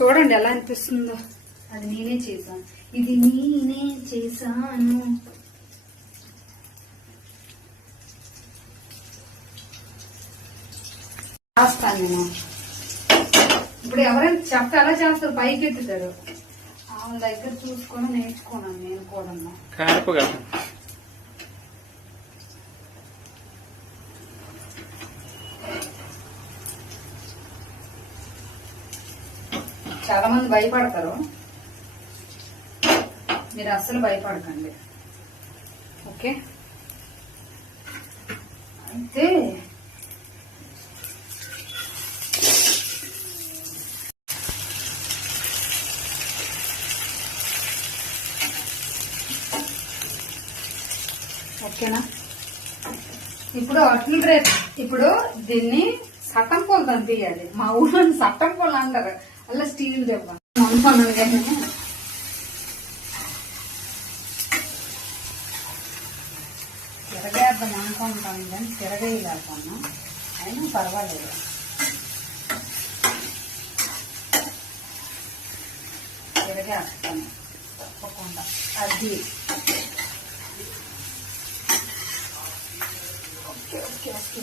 చూడండి ఎలా అనిపిస్తుందో. అది నేనే చేశాను, ఇది నేనే చేశాను. చేస్తాను నేను. ఇప్పుడు ఎవరైనా చెక్క ఎలా చేస్తారు, పైకి ఎత్తుతారు. ఆమె దగ్గర చూసుకొని నేర్చుకున్నాను నేను కూడా. చాలా మంది భయపడతారు, మీరు అస్సలు భయపడకండి. ఓకే, అయితే ఓకేనా. ఇప్పుడు అట్లు రేపు ఇప్పుడు దీన్ని సట్టం పూలు తంపియాలి. మా ఊళ్ళో సట్టం పూలు అంటారు, అలా స్టీల్ దెబ్బ అనుకున్నాను. కానీ తిరగేద్దాం అనుకుంటాను, కానీ తిరగేయలేకున్నా. అయినా పర్వాలేదు, తిరగేస్తాను తప్పకుండా. అది ఓకే ఓకే ఓకే.